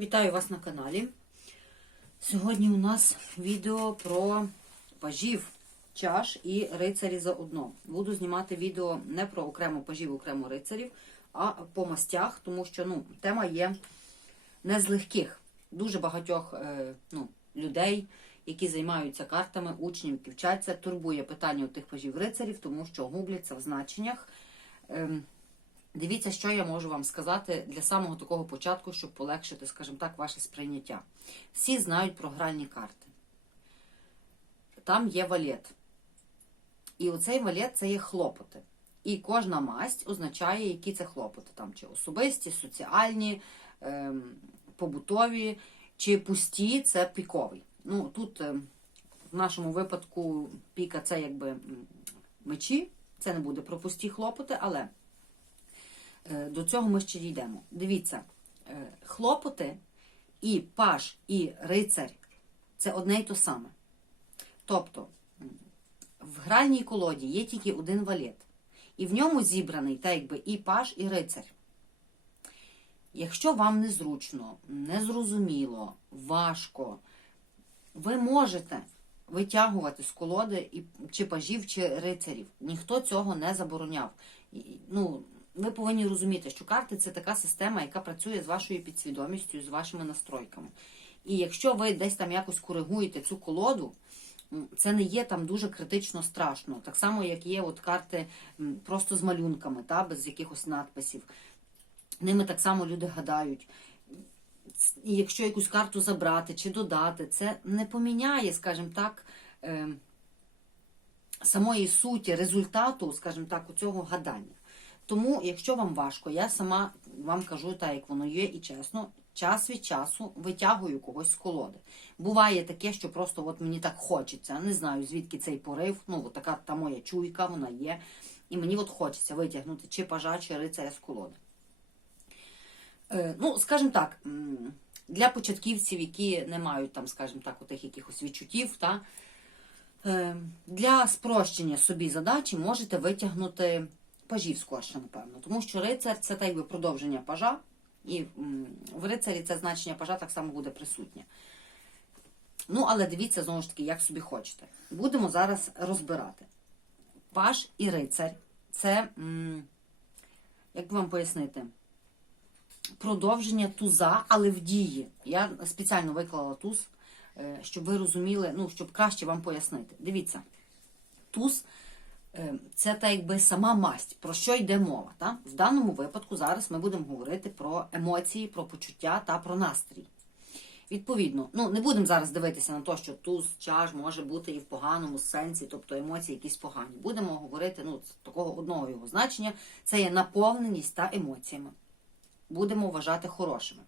Вітаю вас на каналі. Сьогодні у нас відео про пажів, чаш і рицарі заодно. Буду знімати відео не про окремо пажів, окремо рицарів, а по мастях, тому що ну, тема є не з легких. Дуже багатьох е, ну, людей, які займаються картами, учнів, які вчаться, турбує питання у тих пажів рицарів, тому що губляться в значеннях. Ем, Дивіться, що я можу вам сказати для самого такого початку, щоб полегшити, скажімо так, ваше сприйняття. Всі знають про гральні карти. Там є валет. І оцей валет це є хлопоти. І кожна масть означає, які це хлопоти. Там чи особисті, соціальні, ем, побутові, чи пусті це піковий. Ну, тут ем, в нашому випадку піка це якби мечі. Це не буде про пусті хлопоти, але. Е, До цього ми ще дійдемо. Дивіться, е, хлопоти і паш, і рицарь це одне й то саме. Тобто в гральній колоді є тільки один валет. І в ньому зібраний так якби і паш, і рицарь. Якщо вам незручно, незрозуміло, важко, ви можете витягувати з колоди чи пажів, чи рицарів. Ніхто цього не забороняв. Ну, ви повинні розуміти, що карти це така система, яка працює з вашою підсвідомістю, з вашими настройками. І якщо ви десь там якось коригуєте цю колоду, це не є там дуже критично страшно. Так само, як є от карти просто з малюнками, та, без якихось надписів. Ними так само люди гадають. І якщо якусь карту забрати чи додати, це не поміняє, скажімо так, е, самої суті, результату, скажімо так, у цього гадання. Тому, якщо вам важко, я сама вам кажу так, як воно є, і чесно, час від часу витягую когось з колоди. Буває таке, що просто от мені так хочеться. Не знаю, звідки цей порив. Ну, от така та моя чуйка, вона є. І мені от хочеться витягнути чи пажа, чи рицаря з колоди. Е, ну, скажімо так, для початківців, які не мають там, скажімо так, отих якихось відчуттів, та, е, для спрощення собі задачі можете витягнути пажів скорше, напевно. Тому що рицар це так якби продовження пажа, і в рицарі це значення пажа так само буде присутнє. Ну, але дивіться, знову ж таки, як собі хочете. Будемо зараз розбирати. Паж і рицар це, як би вам пояснити, продовження туза, але в дії. Я спеціально виклала туз, е, щоб ви розуміли, ну, щоб краще вам пояснити. Дивіться, туз це так якби сама масть, про що йде мова. Та? В даному випадку зараз ми будемо говорити про емоції, про почуття та про настрій. Відповідно, ну не будемо зараз дивитися на те, що туз, чаш може бути і в поганому сенсі, тобто емоції якісь погані. Будемо говорити ну, такого одного його значення, це є наповненість та емоціями. Будемо вважати хорошими.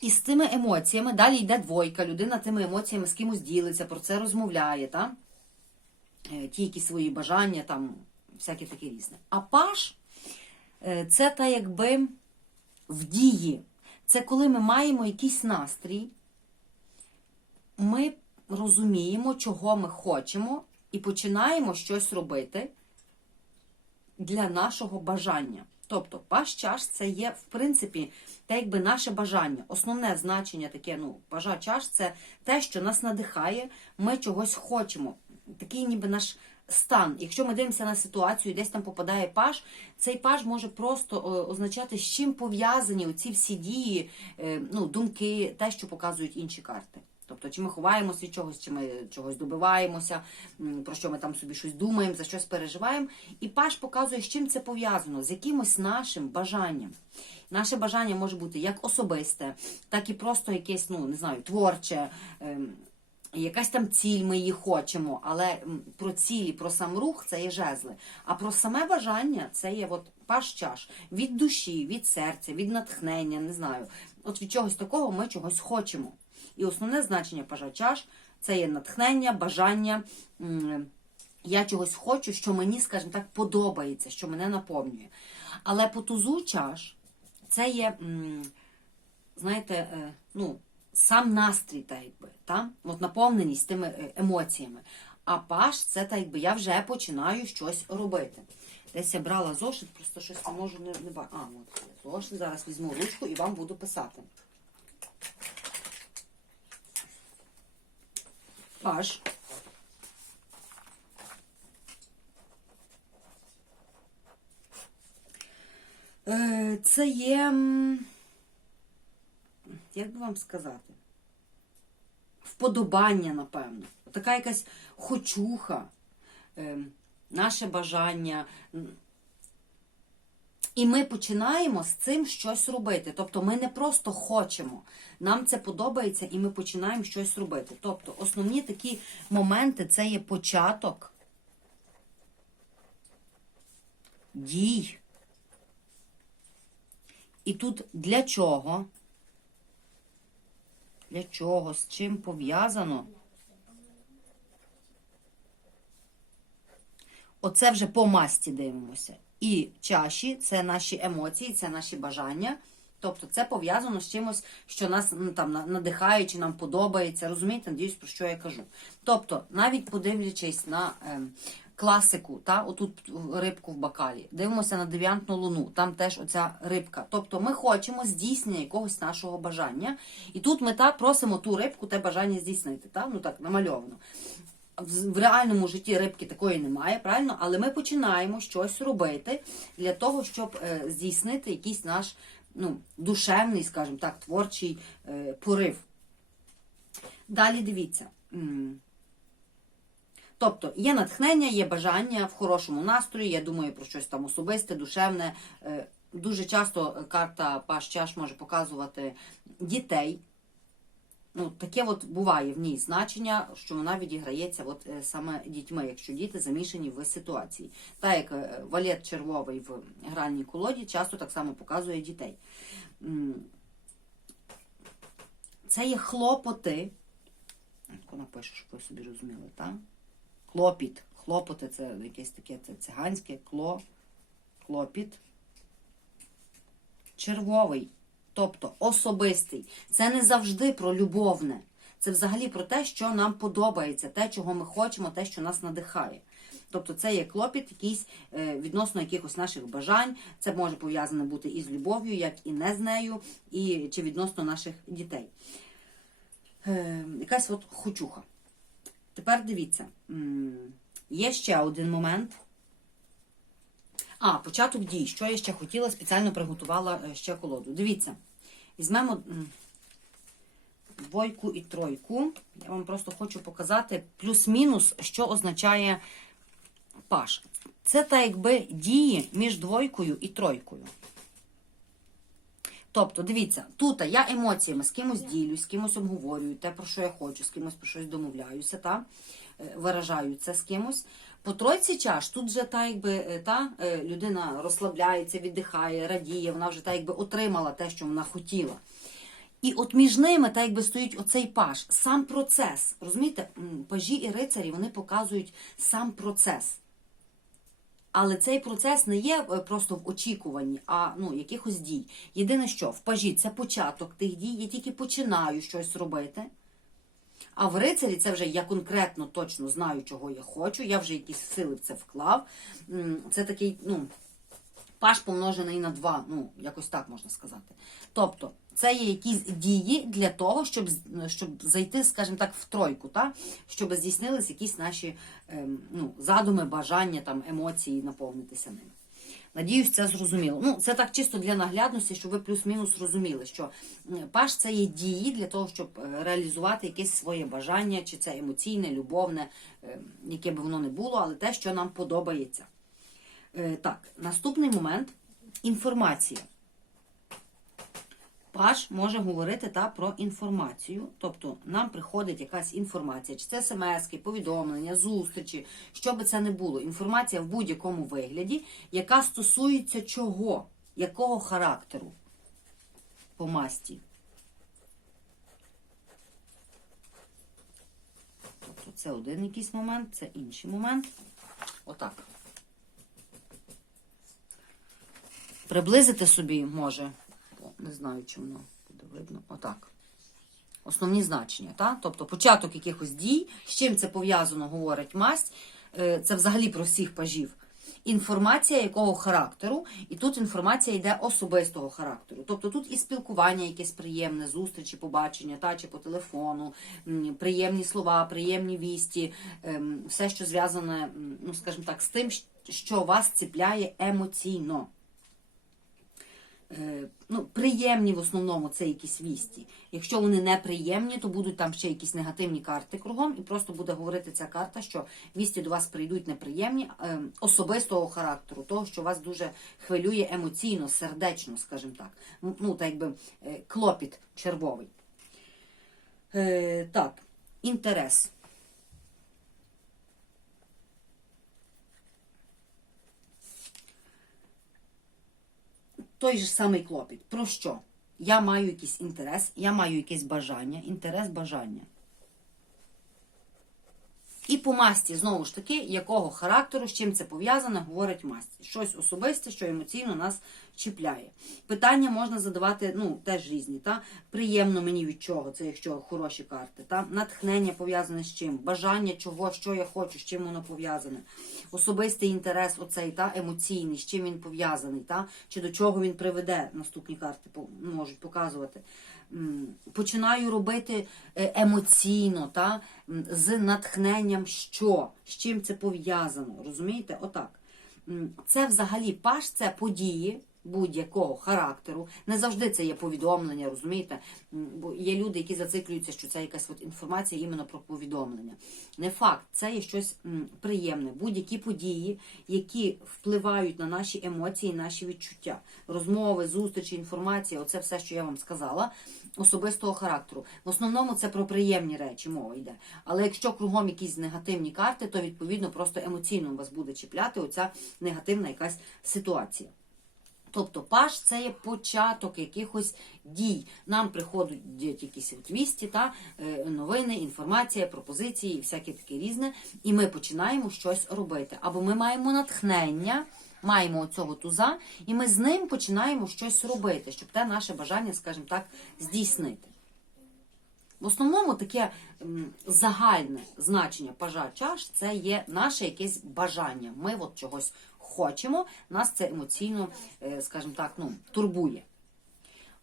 І з цими емоціями далі йде двойка, людина тими емоціями з кимось ділиться, про це розмовляє, та? Е, ті якісь свої бажання, там, всяке таке різне. А паш е, це та якби в дії. Це коли ми маємо якийсь настрій, ми розуміємо, чого ми хочемо, і починаємо щось робити для нашого бажання. Тобто паш чаш це є, в принципі, те, якби наше бажання. Основне значення таке, ну, пажа чаш це те, що нас надихає, ми чогось хочемо. Такий ніби наш стан. Якщо ми дивимося на ситуацію, десь там попадає паж, цей паж може просто е, означати, з чим пов'язані оці всі дії, е, ну, думки, те, що показують інші карти. Тобто, чи ми ховаємося від чогось, чи ми чогось добиваємося, про що ми там собі щось думаємо, за щось переживаємо. І паш показує, з чим це пов'язано, з якимось нашим бажанням. Наше бажання може бути як особисте, так і просто якесь, ну не знаю, творче. Якась там ціль, ми її хочемо, але про цілі, про сам рух це є жезли. А про саме бажання це є от паш чаш від душі, від серця, від натхнення, не знаю. От від чогось такого ми чогось хочемо. І основне значення пажа чаш це є натхнення, бажання. Я чогось хочу, що мені, скажімо так, подобається, що мене наповнює. Але по тузу чаш це є, знаєте, е, ну, сам настрій, так якби, та? От наповненість тими е, емоціями. А паш це так якби я вже починаю щось робити. Десь я брала зошит, просто щось не можу не, не бачити. А, от зошит. Зараз візьму ручку і вам буду писати. Паш. Е, Це є. Як би вам сказати? Вподобання, напевно. Така якась хочуха, е, наше бажання. І ми починаємо з цим щось робити. Тобто ми не просто хочемо, нам це подобається, і ми починаємо щось робити. Тобто, основні такі моменти це є початок дій. І тут для чого? Для чого? З чим пов'язано? Оце вже по масті дивимося. І чаші це наші емоції, це наші бажання. Тобто це пов'язано з чимось, що нас ну, там надихає, чи нам подобається. Розумієте, надіюсь, про що я кажу. Тобто, навіть подивлячись на ем, класику, та, отут рибку в бокалі, дивимося на дев'ятну луну, там теж оця рибка. Тобто ми хочемо здійснення якогось нашого бажання. І тут ми так просимо ту рибку, те бажання здійснити. Та? Ну так, намальовано в в реальному житті рибки такої немає, правильно? Але ми починаємо щось робити для того, щоб е, здійснити якийсь наш ну, душевний, скажімо так, творчий е, порив. Далі дивіться. Тобто є натхнення, є бажання в хорошому настрої, я думаю про щось там особисте, душевне. Е, Дуже часто карта Паш Чаш може показувати дітей, ну, таке от буває в ній значення, що вона відіграється от, е, саме дітьми, якщо діти замішані в ситуації. Так як е, валет червовий в гральній колоді часто так само показує дітей. Це є хлопоти. Напишу, щоб ви собі розуміли, так? Клопіт. Хлопоти це якесь таке це циганське кло, клопіт. Червовий тобто особистий. Це не завжди про любовне. Це взагалі про те, що нам подобається, те, чого ми хочемо, те, що нас надихає. Тобто це є клопіт, якийсь е, відносно якихось наших бажань. Це може пов'язане бути і з любов'ю, як і не з нею, і чи відносно наших дітей. Е, якась от хочуха. Тепер дивіться, є ще один момент. А, початок дій. Що я ще хотіла, спеціально приготувала е, ще колоду. Дивіться, візьмемо двойку і тройку. Я вам просто хочу показати плюс-мінус, що означає паш. Це так якби дії між двойкою і тройкою. Тобто, дивіться, тут я емоціями з кимось ділюсь, з кимось обговорюю, те, про що я хочу, з кимось про щось домовляюся, та? е, виражаю це з кимось. По тройці чаш тут вже та, якби, е, та, е, людина розслабляється, віддихає, радіє, вона вже та, якби, отримала те, що вона хотіла. І от між ними та якби стоїть оцей паш, сам процес. Розумієте, пажі і рицарі вони показують сам процес. Але цей процес не є е, просто в очікуванні, а ну, якихось дій. Єдине, що в пажі це початок тих дій, я тільки починаю щось робити. А в рицарі це вже я конкретно точно знаю, чого я хочу, я вже якісь сили в це вклав. Це такий, ну, паш помножений на два, ну, якось так можна сказати. Тобто, це є якісь дії для того, щоб, щоб зайти, скажімо так, в тройку, та? щоб здійснились якісь наші ем, ну, задуми, бажання, там, емоції наповнитися ними. Надіюсь, це зрозуміло. Ну, це так чисто для наглядності, щоб ви плюс-мінус розуміли, що паш це є дії для того, щоб е, реалізувати якесь своє бажання, чи це емоційне, любовне, е, яке би воно не було, але те, що нам подобається. Е, Так, наступний момент інформація. Паш може говорити та про інформацію, тобто нам приходить якась інформація, чи це смс, повідомлення, зустрічі, що би це не було. Інформація в будь-якому вигляді, яка стосується чого, якого характеру по масті. Тобто це один якийсь момент, це інший момент. Отак. Приблизити собі може, не знаю, чи воно буде видно. Отак. Основні значення, так? Тобто початок якихось дій, з чим це пов'язано, говорить масть. Е, Це взагалі про всіх пажів. інформація якого характеру, і тут інформація йде особистого характеру. Тобто тут і спілкування якесь приємне, зустрічі, побачення, та чи по телефону, приємні слова, приємні вісті, ем, все, що зв'язане, ну скажімо так, з тим, що вас ціпляє емоційно. Е, ну, приємні в основному це якісь вісті. Якщо вони неприємні, то будуть там ще якісь негативні карти кругом, і просто буде говорити ця карта, що вісті до вас прийдуть неприємні, е, особистого характеру, того, що вас дуже хвилює емоційно, сердечно, скажімо так. Ну, так якби е, клопіт червовий. Так, інтерес. Той же самий клопіт. Про що? Я маю якийсь інтерес, я маю якесь бажання, інтерес, бажання. І по масті, знову ж таки, якого характеру, з чим це пов'язане, говорить масті. Щось особисте, що емоційно нас чіпляє. Питання можна задавати ну, теж різні. Та? Приємно мені від чого, це якщо хороші карти. Та? Натхнення пов'язане з чим, бажання чого, що я хочу, з чим воно пов'язане. Особистий інтерес, оцей та? емоційний, з чим він пов'язаний, та? чи до чого він приведе, наступні карти можуть показувати. Починаю робити е, емоційно, та? з натхненням, що, з чим це пов'язано. Розумієте? Отак. Це взагалі паш, це події будь-якого характеру. Не завжди це є повідомлення, розумієте? Бо є люди, які зациклюються, що це якась от інформація іменно про повідомлення. Не факт, це є щось приємне. Будь-які події, які впливають на наші емоції, наші відчуття. Розмови, зустрічі, інформація, оце все, що я вам сказала, особистого характеру. В основному це про приємні речі мова йде. Але якщо кругом якісь негативні карти, то відповідно просто емоційно вас буде чіпляти оця негативна якась ситуація. Тобто паш це є початок якихось дій. Нам приходять якісь вісті, та, е, новини, інформація, пропозиції і всяке таке різне. І ми починаємо щось робити. Або ми маємо натхнення, маємо цього туза, і ми з ним починаємо щось робити, щоб те наше бажання, скажімо так, здійснити. В основному таке загальне значення пажа чаш це є наше якесь бажання. Ми от чогось хочемо, нас це емоційно, е, скажімо так, ну, турбує.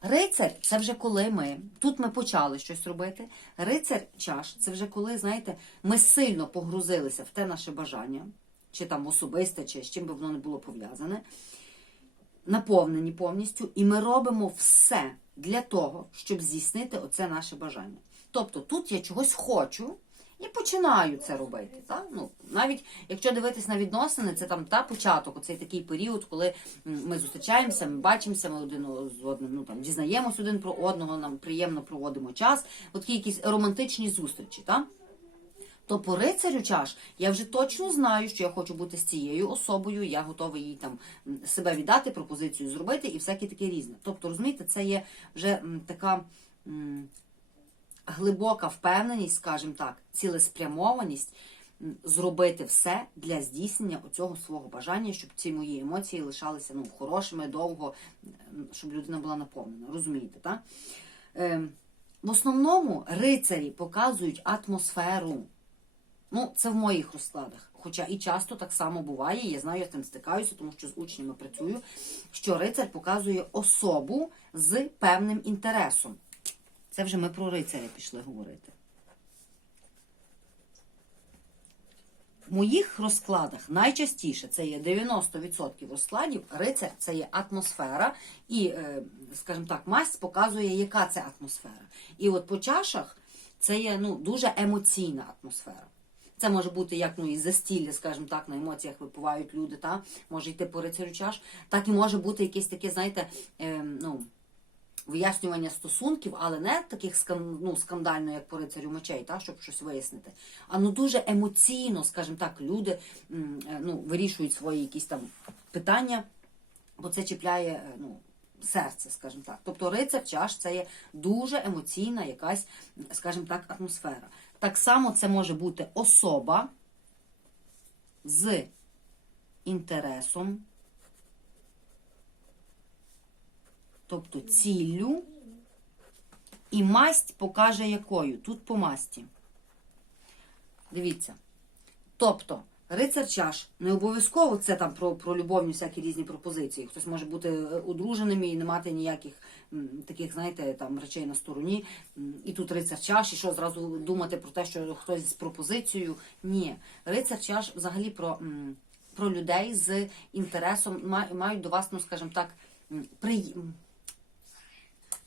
Рицар це вже коли ми, тут ми почали щось робити. Рицар чаш це вже коли, знаєте, ми сильно погрузилися в те наше бажання, чи там особисте, чи з чим би воно не було пов'язане наповнені повністю, і ми робимо все для того, щоб здійснити оце наше бажання. Тобто тут я чогось хочу і починаю це робити. Та? Ну, навіть якщо дивитись на відносини, це там та початок, оцей такий період, коли ми зустрічаємося, ми бачимося, ми один з одним ну, там, дізнаємось один про одного, нам приємно проводимо час. От якісь романтичні зустрічі. Та? То по рицарю чаш я вже точно знаю, що я хочу бути з цією особою, я готовий їй там себе віддати, пропозицію зробити і всяке таке різне. Тобто, розумієте, це є вже така глибока впевненість, скажімо так, цілеспрямованість зробити все для здійснення оцього свого бажання, щоб ці мої емоції лишалися ну, хорошими, довго, щоб людина була наповнена. Розумієте, так? Ем, в основному рицарі показують атмосферу. Ну, це в моїх розкладах. Хоча і часто так само буває, я знаю, я з цим стикаюся, тому що з учнями працюю, що рицар показує особу з певним інтересом. Це вже ми про рицаря пішли говорити. В моїх розкладах найчастіше це є 90% розкладів. Рицар це є атмосфера, і, е, скажімо так, масть показує, яка це атмосфера. І от по чашах це є ну, дуже емоційна атмосфера. Це може бути як ну, і застілля, скажімо так, на емоціях випивають люди, та? може йти по рицарю чаш, так і може бути якесь таке, знаєте, е, ну, вияснювання стосунків, але не таких ну, скандально, як по рицарю мечей, та, щоб щось вияснити. А ну дуже емоційно, скажімо так, люди е, ну, вирішують свої якісь там питання, бо це чіпляє е, ну, серце, скажімо так. Тобто рицар чаш це є дуже емоційна якась, скажімо так, атмосфера. Так само це може бути особа з інтересом, тобто ціллю, і масть покаже якою. Тут по масті. Дивіться. Тобто, Рицар чаш не обов'язково це там про, про любовні всякі різні пропозиції. Хтось може бути е, одруженим і не мати ніяких таких, знаєте, там речей на стороні. І тут рицар чаш, і що зразу думати про те, що хтось з пропозицією. Ні, рицар чаш взагалі про, про людей з інтересом ма- мають до вас, ну скажімо так, при,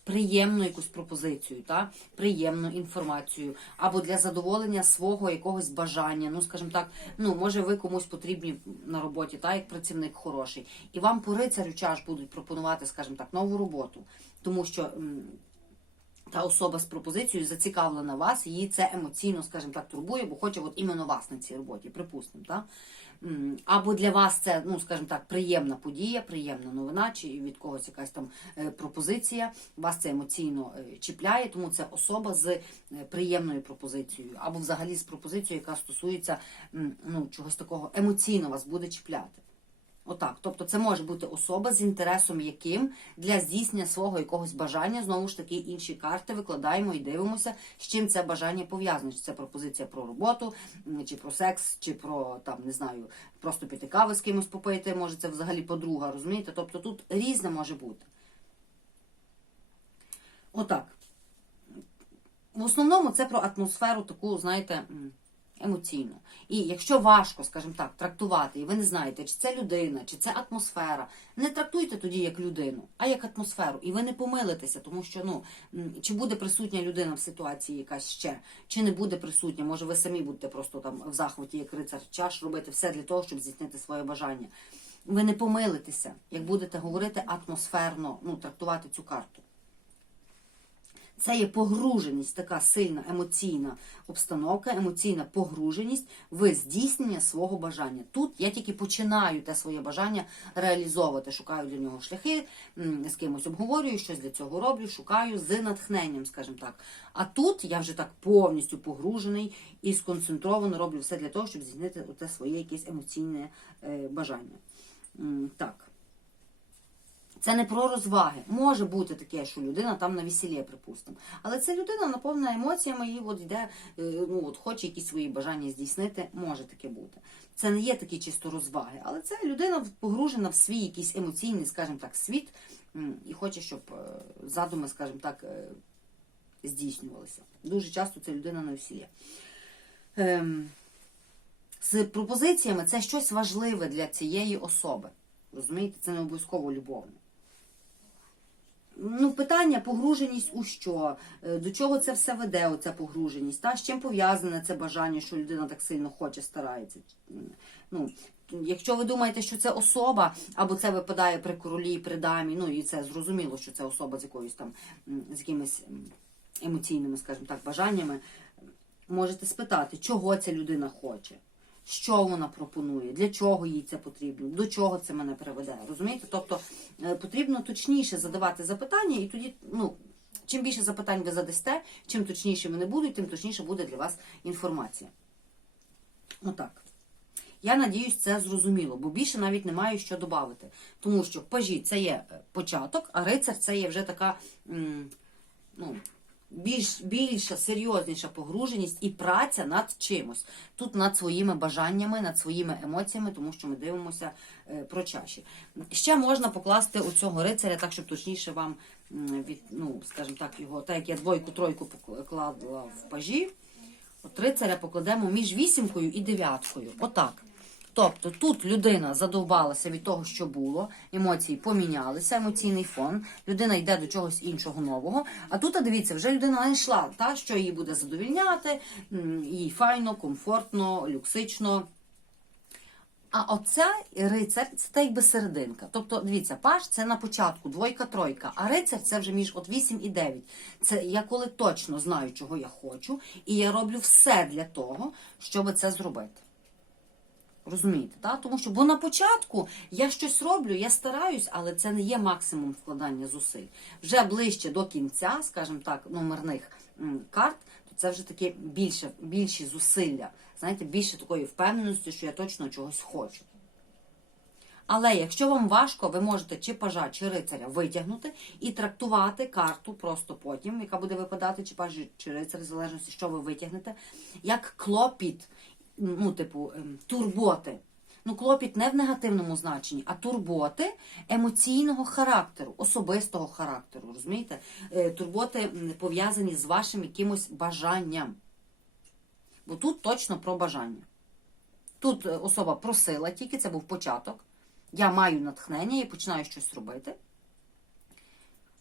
приємну якусь пропозицію, та? приємну інформацію, або для задоволення свого якогось бажання. Ну, скажімо так, ну може ви комусь потрібні на роботі, та як працівник хороший, і вам по рицарю чаш будуть пропонувати, скажімо так, нову роботу, тому що. Та особа з пропозицією зацікавлена вас, її це емоційно, скажімо так, турбує, бо хоче от іменно вас на цій роботі, припустимо. Або для вас це, ну скажімо так, приємна подія, приємна новина, чи від когось якась там е, пропозиція. Вас це емоційно е, чіпляє, тому це особа з е, приємною пропозицією, або взагалі з пропозицією, яка стосується ну, чогось такого емоційно вас буде чіпляти. Отак, тобто це може бути особа з інтересом, яким для здійснення свого якогось бажання, знову ж таки, інші карти викладаємо і дивимося, з чим це бажання пов'язане. Чи це пропозиція про роботу, чи про секс, чи про там не знаю, просто піти кави з кимось попити, може це взагалі подруга, розумієте? Тобто тут різне може бути. Отак. В основному це про атмосферу таку, знаєте, м, емоційну. І якщо важко, скажімо так, трактувати, і ви не знаєте, чи це людина, чи це атмосфера, не трактуйте тоді як людину, а як атмосферу. І ви не помилитеся, тому що ну чи буде присутня людина в ситуації якась ще, чи не буде присутня. Може, ви самі будете просто там в захваті, як рицар чаш, робити все для того, щоб здійснити своє бажання. Ви не помилитеся, як будете говорити атмосферно, ну трактувати цю карту. Це є погруженість, така сильна емоційна обстановка, емоційна погруженість в здійснення свого бажання. Тут я тільки починаю те своє бажання реалізовувати, шукаю для нього шляхи, з кимось обговорюю, щось для цього роблю, шукаю з натхненням, скажімо так. А тут я вже так повністю погружений і сконцентровано роблю все для того, щоб здійснити те своє якесь емоційне е, бажання. Так. Це не про розваги. Може бути таке, що людина там на весіллі, припустимо. Але це людина наповнена емоціями і от йде, е, ну от хоче якісь свої бажання здійснити, може таке бути. Це не є такі чисто розваги, але це людина погружена в свій якийсь емоційний, скажімо так, світ і хоче, щоб е, задуми, скажімо так, е, здійснювалися. Дуже часто це людина на весіллі. Ем, з пропозиціями це щось важливе для цієї особи. Розумієте, це не обов'язково любовне. Ну, питання погруженість у що, Е, до чого це все веде, оця погруженість, та з чим пов'язане це бажання, що людина так сильно хоче, старається. Ну, якщо ви думаєте, що це особа, або це випадає при королі, при дамі, ну і це зрозуміло, що це особа з якоюсь там з якимись емоційними, скажімо так, бажаннями, можете спитати, чого ця людина хоче. Що вона пропонує, для чого їй це потрібно, до чого це мене приведе. Розумієте? Тобто е, потрібно точніше задавати запитання, і тоді, ну, чим більше запитань ви задасте, чим точніше вони будуть, тим точніше буде для вас інформація. Отак. Я надіюсь, це зрозуміло, бо більше навіть немає що додати. Тому що пажі це є е, початок, а рицар це є вже така ну, більш, більша, серйозніша погруженість і праця над чимось. Тут над своїми бажаннями, над своїми емоціями, тому що ми дивимося е, про чаші. Ще можна покласти у цього рицаря, так, щоб точніше вам від, ну, скажімо так, його, так як я двойку-тройку покладала в пажі. От рицаря покладемо між вісімкою і дев'яткою. Отак. Тобто тут людина задовбалася від того, що було, емоції помінялися, емоційний фон, людина йде до чогось іншого нового. А тут, а дивіться, вже людина знайшла, та, що її буде задовільняти, їй файно, комфортно, люксично. А оця рицар це та якби серединка. Тобто, дивіться, паш це на початку, двойка, тройка, а рицар це вже між от 8 і 9. Це я коли точно знаю, чого я хочу, і я роблю все для того, щоб це зробити. Розумієте, так? Тому що бо на початку я щось роблю, я стараюсь, але це не є максимум вкладання зусиль. Вже ближче до кінця, скажімо так, номерних карт, то це вже таке більше, більші зусилля. Знаєте, більше такої впевненості, що я точно чогось хочу. Але якщо вам важко, ви можете чи пажа, чи рицаря витягнути і трактувати карту просто потім, яка буде випадати, чи паж, чи рицар, в залежності, що ви витягнете, як клопіт. Ну, типу, ем, турботи. Ну, клопіт не в негативному значенні, а турботи емоційного характеру, особистого характеру. Розумієте? Е, Турботи пов'язані з вашим якимось бажанням. Бо тут точно про бажання. Тут е, особа просила, тільки це був початок. Я маю натхнення і починаю щось робити.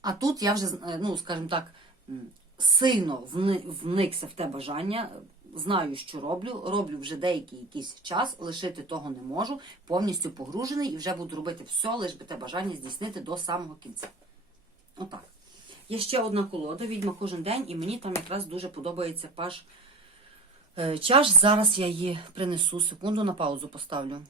А тут я вже, е, ну, скажімо так, сильно вникся в те бажання, знаю, що роблю, роблю вже деякий якийсь час, лишити того не можу, повністю погружений і вже буду робити все, лиш би те бажання здійснити до самого кінця. Отак. Є ще одна колода, відьма кожен день, і мені там якраз дуже подобається паш е, чаш. Зараз я її принесу, секунду на паузу поставлю.